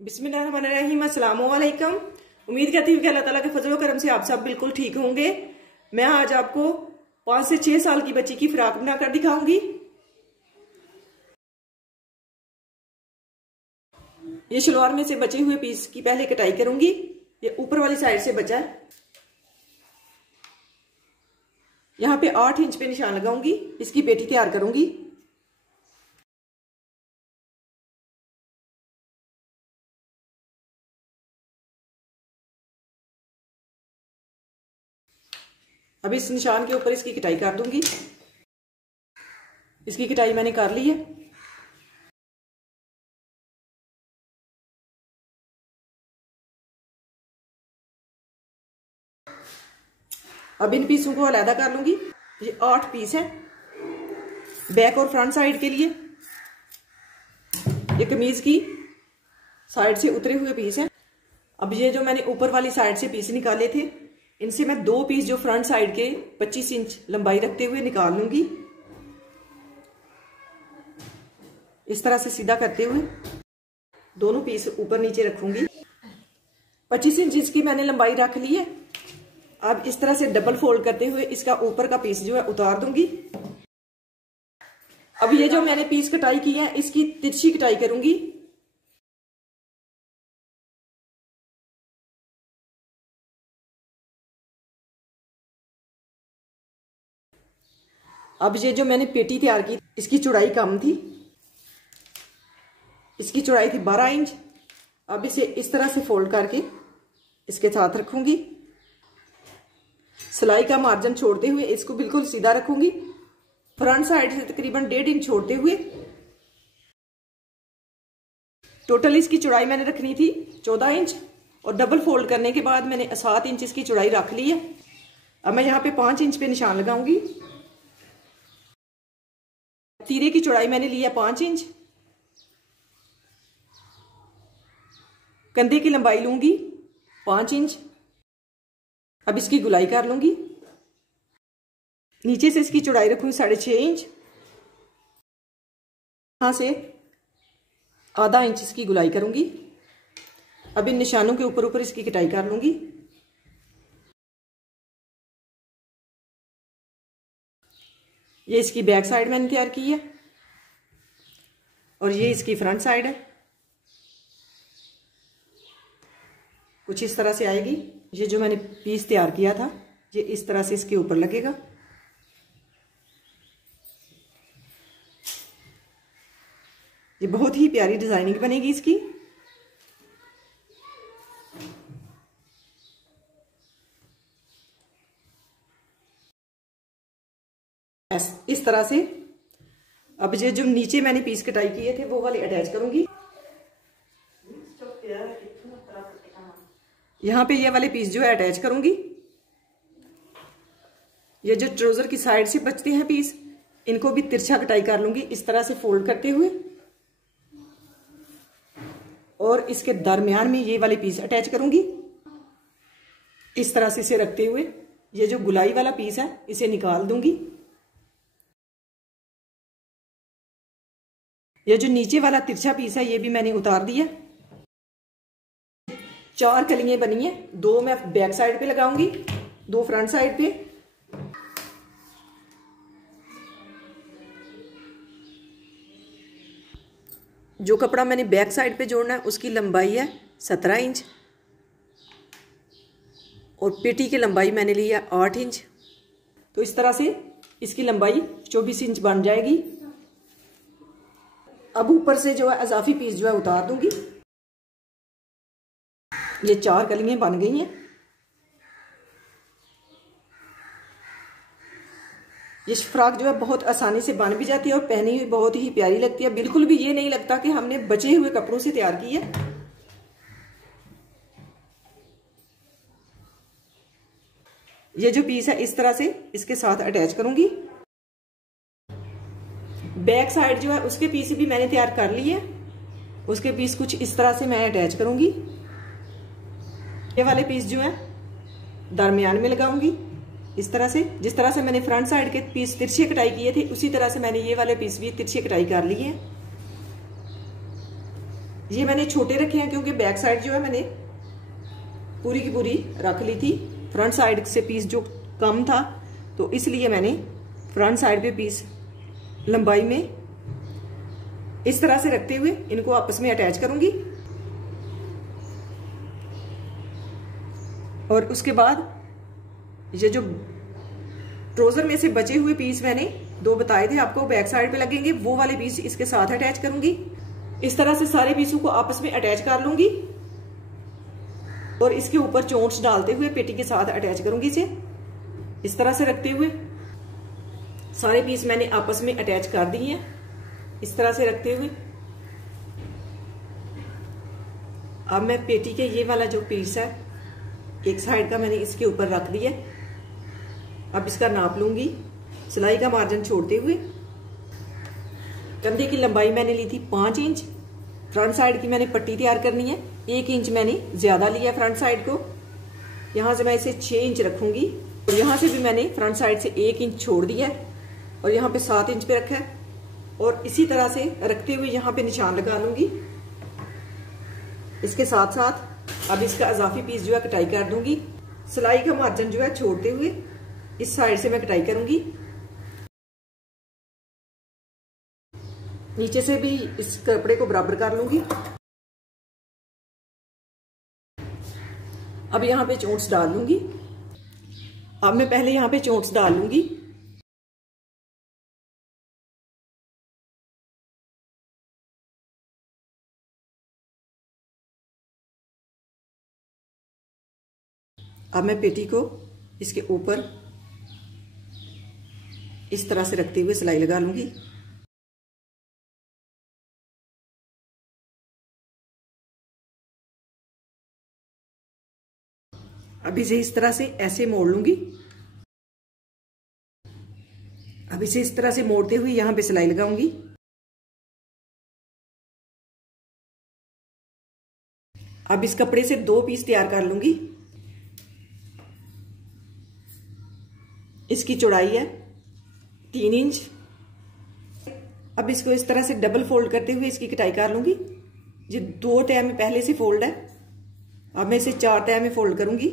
बिस्मिल्लाहिर्रहमानिर्रहीम, अस्सलामु अलैकुम। उम्मीद करती हूँ कि अल्लाह ताला के फजल करम से आप सब बिल्कुल ठीक होंगे। मैं आज आपको 5 से 6 साल की बच्ची की फ्रॉक बनाकर दिखाऊंगी। ये शलवार में से बचे हुए पीस की पहले कटाई करूंगी। ये ऊपर वाली साइड से बचा है, यहाँ पे 8 इंच पे निशान लगाऊंगी। इसकी पेटी तैयार करूंगी। अब इस निशान के ऊपर इसकी कटाई कर दूंगी। इसकी कटाई मैंने कर ली है। अब इन पीसों को अलग कर लूंगी। ये 8 पीस है बैक और फ्रंट साइड के लिए। ये कमीज की साइड से उतरे हुए पीस है। अब ये जो मैंने ऊपर वाली साइड से पीस निकाले थे, इनसे मैं 2 पीस जो फ्रंट साइड के 25 इंच लंबाई रखते हुए निकाल लूंगी। इस तरह से सीधा करते हुए दोनों पीस ऊपर नीचे रखूंगी। 25 इंच इसकी मैंने लंबाई रख ली है। अब इस तरह से डबल फोल्ड करते हुए इसका ऊपर का पीस जो है उतार दूंगी। अब ये जो मैंने पीस कटाई की है, इसकी तिरछी कटाई करूंगी। अब ये जो मैंने पेटी तैयार की, इसकी चौड़ाई कम थी। इसकी चौड़ाई थी 12 इंच। अब इसे इस तरह से फोल्ड करके इसके साथ रखूंगी। सिलाई का मार्जिन छोड़ते हुए इसको बिल्कुल सीधा रखूंगी। फ्रंट साइड से तकरीबन 1.5 इंच छोड़ते हुए टोटल इसकी चौड़ाई मैंने रखनी थी 14 इंच। और डबल फोल्ड करने के बाद मैंने 7 इंच इसकी चौड़ाई रख ली है। अब मैं यहाँ पे 5 इंच पे निशान लगाऊंगी। तीरे की चौड़ाई मैंने ली है 5 इंच। कंधे की लंबाई लूंगी 5 इंच। अब इसकी गुलाई कर लूंगी। नीचे से इसकी चौड़ाई रखूंगी 6.5 इंच। यहां से आधा इंच इसकी गुलाई करूंगी। अब इन निशानों के ऊपर ऊपर इसकी कटाई कर लूंगी। ये इसकी बैक साइड मैंने तैयार की है और ये इसकी फ्रंट साइड है। कुछ इस तरह से आएगी। ये जो मैंने पीस तैयार किया था, ये इस तरह से इसके ऊपर लगेगा। ये बहुत ही प्यारी डिजाइनिंग बनेगी इसकी। इस तरह से। अब ये जो नीचे मैंने पीस कटाई किए थे वो वाले अटैच करूंगी। यहां पे ये वाले पीस जो है अटैच करूंगी। ये जो ट्राउजर की साइड से बचते हैं पीस, इनको भी तिरछा कटाई कर लूंगी इस तरह से फोल्ड करते हुए। और इसके दरमियान में ये वाले पीस अटैच करूंगी इस तरह से इसे रखते हुए। ये जो गुलाई वाला पीस है इसे निकाल दूंगी। ये जो नीचे वाला तिरछा पीस है ये भी मैंने उतार दिया। 4 कलियां बनी है। 2 मैं बैक साइड पे लगाऊंगी, 2 फ्रंट साइड पे। जो कपड़ा मैंने बैक साइड पे जोड़ना है उसकी लंबाई है 17 इंच और पेटी की लंबाई मैंने ली है 8 इंच। तो इस तरह से इसकी लंबाई 24 इंच बन जाएगी। अब ऊपर से जो है इजाफी पीस जो है उतार दूंगी। ये 4 कलियां बन गई हैं। ये फ्रॉक जो है बहुत आसानी से बन भी जाती है और पहनी हुई बहुत ही प्यारी लगती है। बिल्कुल भी ये नहीं लगता कि हमने बचे हुए कपड़ों से तैयार की है। ये जो पीस है इस तरह से इसके साथ अटैच करूंगी। बैक साइड जो है उसके पीस भी मैंने तैयार कर लिए। उसके पीस कुछ इस तरह से मैं अटैच करूंगी। ये वाले पीस जो है दरमियान में लगाऊंगी इस तरह से। जिस तरह से मैंने फ्रंट साइड के पीस तिरछे कटाई किए थे, उसी तरह से मैंने ये वाले पीस भी तिरछे कटाई कर लिए हैं। ये मैंने छोटे रखे हैं क्योंकि बैक साइड जो है मैंने पूरी की पूरी रख ली थी, फ्रंट साइड से पीस जो कम था, तो इसलिए मैंने फ्रंट साइड पे पीस लंबाई में इस तरह से रखते हुए इनको आपस में अटैच करूंगी। और उसके बाद ये जो ट्राउजर में से बचे हुए पीस मैंने 2 बताए थे आपको बैक साइड पे लगेंगे, वो वाले पीस इसके साथ अटैच करूंगी। इस तरह से सारे पीसों को आपस में अटैच कर लूंगी और इसके ऊपर चोंच डालते हुए पेटी के साथ अटैच करूंगी इसे। इस तरह से रखते हुए सारे पीस मैंने आपस में अटैच कर दिए हैं। इस तरह से रखते हुए अब मैं पेटी के ये वाला जो पीस है एक साइड का मैंने इसके ऊपर रख दिया। अब इसका नाप लूंगी सिलाई का मार्जिन छोड़ते हुए। कंधे की लंबाई मैंने ली थी 5 इंच। फ्रंट साइड की मैंने पट्टी तैयार करनी है, 1 इंच मैंने ज्यादा लिया फ्रंट साइड को। यहां से मैं इसे 6 इंच रखूंगी और यहां से भी मैंने फ्रंट साइड से 1 इंच छोड़ दिया है और यहाँ पे 7 इंच पे रखा है। और इसी तरह से रखते हुए यहाँ पे निशान लगा लूंगी। इसके साथ साथ अब इसका इजाफी पीस जो है कटाई कर दूंगी। सिलाई का मार्जिन जो है छोड़ते हुए इस साइड से मैं कटाई करूंगी। नीचे से भी इस कपड़े को बराबर कर लूंगी। अब यहाँ पे चोंच डाल लूंगी। अब मैं पहले यहाँ पे चोंच डाल लूंगी। अब मैं पेटी को इसके ऊपर इस तरह से रखते हुए सिलाई लगा लूंगी। अब इसे इस तरह से ऐसे मोड़ लूंगी। अब इसे इस तरह से मोड़ते हुए यहां पे सिलाई लगाऊंगी। अब इस कपड़े से 2 पीस तैयार कर लूंगी। इसकी चौड़ाई है 3 इंच। अब इसको इस तरह से डबल फोल्ड करते हुए इसकी कटाई कर लूंगी। ये 2 तह में पहले से फोल्ड है, अब मैं इसे 4 तह में फोल्ड करूंगी।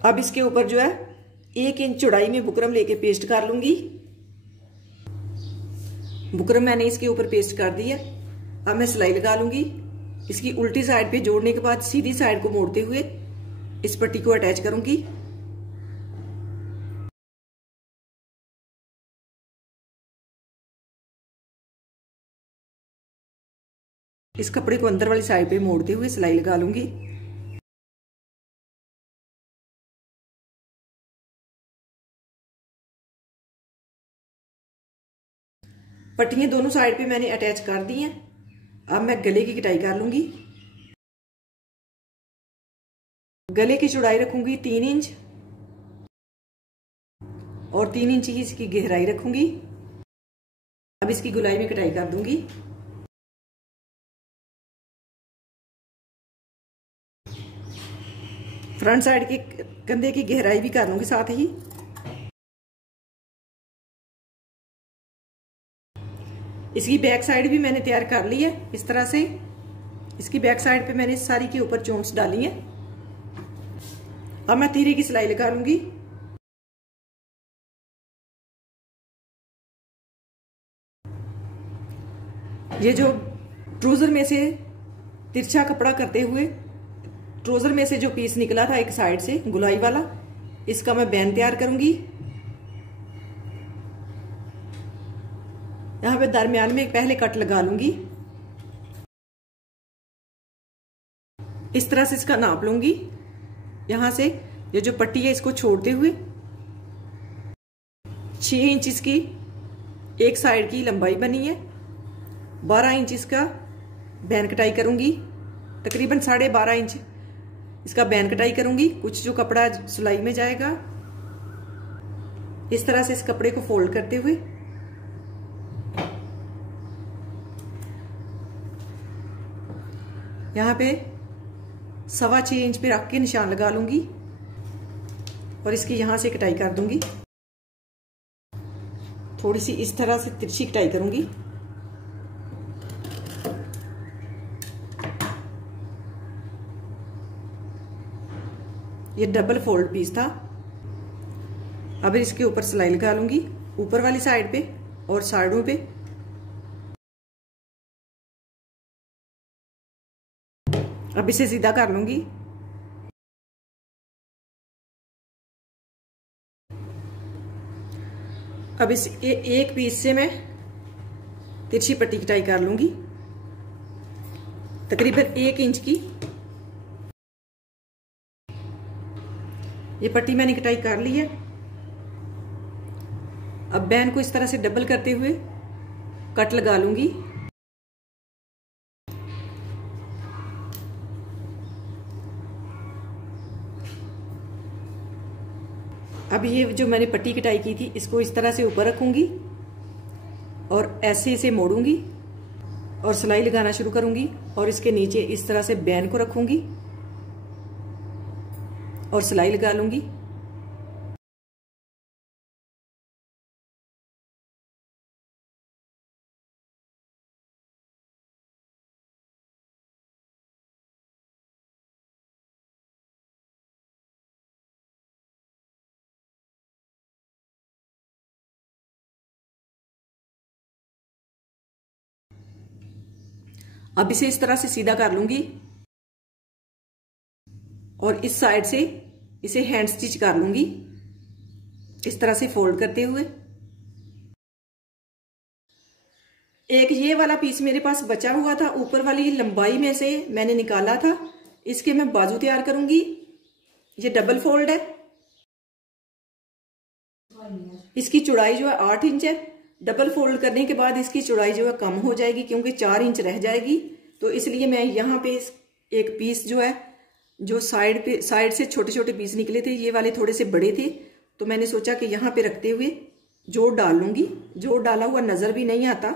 अब इसके ऊपर जो है 1 इंच चौड़ाई में बुकरम लेके पेस्ट कर लूंगी। बुकरम मैंने इसके ऊपर पेस्ट कर दी है। अब मैं सिलाई लगा लूंगी। इसकी उल्टी साइड पे जोड़ने के बाद सीधी साइड को मोड़ते हुए इस पट्टी को अटैच करूंगी। इस कपड़े को अंदर वाली साइड पे मोड़ते हुए सिलाई लगा लूंगी। पट्टियां दोनों साइड पे मैंने अटैच कर दी हैं। अब मैं गले की कटाई कर लूंगी। गले की चौड़ाई रखूंगी 3 इंच और 3 इंच की इसकी गहराई रखूंगी। अब इसकी गुलाई में कटाई कर दूंगी। फ्रंट साइड के कंधे की गहराई भी कर लूंगी साथ ही। इसकी बैक साइड भी मैंने तैयार कर ली है। इस तरह से इसकी बैक साइड पे मैंने सारी के ऊपर चोंच डाली है। अब मैं तीरे की सिलाई लगा लूंगी। ये जो ट्राउजर में से तिरछा कपड़ा करते हुए ट्राउजर में से जो पीस निकला था एक साइड से गुलाई वाला, इसका मैं बैन तैयार करूंगी। यहां पे दरमियान में एक पहले कट लगा लूंगी। इस तरह से इसका नाप लूंगी। यहां से ये जो पट्टी है इसको छोड़ते हुए 6 इंच इसकी एक साइड की लंबाई बनी है। 12 इंच इसका बैन कटाई करूंगी। तकरीबन 12.5 इंच इसका बैन कटाई करूंगी। कुछ जो कपड़ा सिलाई में जाएगा इस तरह से इस कपड़े को फोल्ड करते हुए यहाँ पे 6.25 इंच पे रख के निशान लगा लूंगी और इसकी यहां से कटाई कर दूंगी। थोड़ी सी इस तरह से तिरछी कटाई करूंगी। ये डबल फोल्ड पीस था। अब इसके ऊपर सिलाई लगा लूंगी, ऊपर वाली साइड पे और साइडों पे। अब इसे सीधा कर लूंगी। अब इस एक पीस से मैं तिरछी पट्टी कटाई कर लूंगी, तकरीबन 1 इंच की। ये पट्टी मैंने कटाई कर ली है। अब बैन को इस तरह से डबल करते हुए कट लगा लूंगी। अब ये जो मैंने पट्टी कटाई की थी इसको इस तरह से ऊपर रखूंगी और ऐसे इसे मोड़ूंगी और सिलाई लगाना शुरू करूंगी और इसके नीचे इस तरह से बैन को रखूंगी और सिलाई लगा लूंगी। अब इसे इस तरह से सीधा कर लूंगी और इस साइड से इसे हैंड स्टिच कर लूंगी, इस तरह से फोल्ड करते हुए। एक ये वाला पीस मेरे पास बचा हुआ था, ऊपर वाली लंबाई में से मैंने निकाला था। इसके मैं बाजू तैयार करूंगी। ये डबल फोल्ड है। इसकी चौड़ाई जो है 8 इंच है। डबल फोल्ड करने के बाद इसकी चौड़ाई जो है कम हो जाएगी क्योंकि 4 इंच रह जाएगी। तो इसलिए मैं यहाँ पे एक पीस जो है, जो साइड से छोटे छोटे पीस निकले थे, ये वाले थोड़े से बड़े थे, तो मैंने सोचा कि यहाँ पे रखते हुए जोड़ डाल लूंगी। जोड़ डाला हुआ नजर भी नहीं आता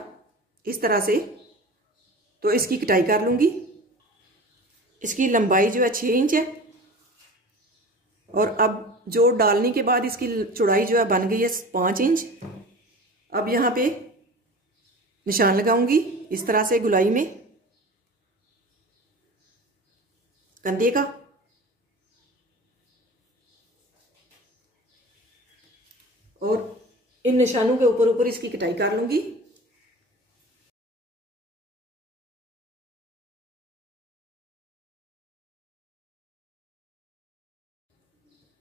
इस तरह से। तो इसकी कटाई कर लूंगी। इसकी लंबाई जो है 6 इंच है और अब जोड़ डालने के बाद इसकी चौड़ाई जो है बन गई है 5 इंच। अब यहाँ पे निशान लगाऊंगी इस तरह से गुलाई में कंधे का। और इन निशानों के ऊपर ऊपर इसकी कटाई कर लूंगी।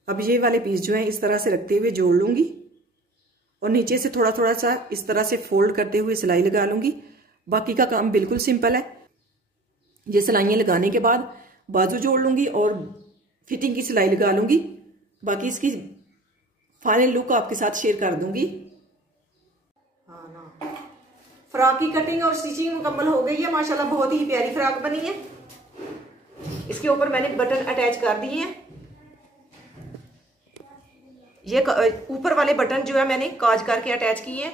अब ये वाले पीस जो है इस तरह से रखते हुए जोड़ लूंगी और नीचे से थोड़ा थोड़ा सा इस तरह से फोल्ड करते हुए सिलाई लगा लूंगी। बाकी का काम बिल्कुल सिंपल है। ये सिलाइयां लगाने के बाद बाजू जोड़ लूंगी और फिटिंग की सिलाई लगा लूंगी। बाकी इसकी फाइनल लुक आपके साथ शेयर कर दूंगी। हाँ ना, फ्रॉक की कटिंग और स्टिचिंग मुकम्मल हो गई है। माशाल्लाह बहुत ही प्यारी फ्रॉक बनी है। इसके ऊपर मैंने बटन अटैच कर दिए हैं। ये ऊपर वाले बटन जो है मैंने काज करके अटैच किए हैं।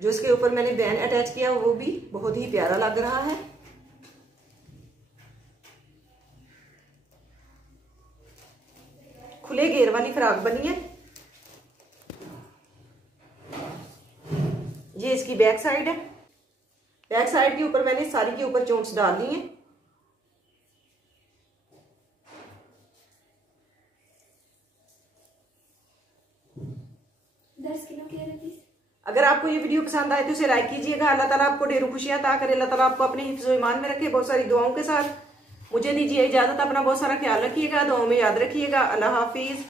जो इसके ऊपर मैंने बैन अटैच किया वो भी बहुत ही प्यारा लग रहा है। खुले घेर वाली फ्रॉक बनी है। ये इसकी बैक साइड है। बैक साइड के ऊपर मैंने साड़ी के ऊपर चोंच डाल दी है। अगर आपको ये वीडियो पसंद आए तो इसे लाइक कीजिएगा। अल्लाह ताला आपको ढेरों खुशियां अता करे। अल्लाह ताला आपको अपने हिफ्ज़ व ईमान में रखे, बहुत सारी दुआओं के साथ। मुझे दीजिए इजाजत। अपना बहुत सारा ख्याल रखिएगा, दुआओं में याद रखिएगा। अल्लाह हाफिज।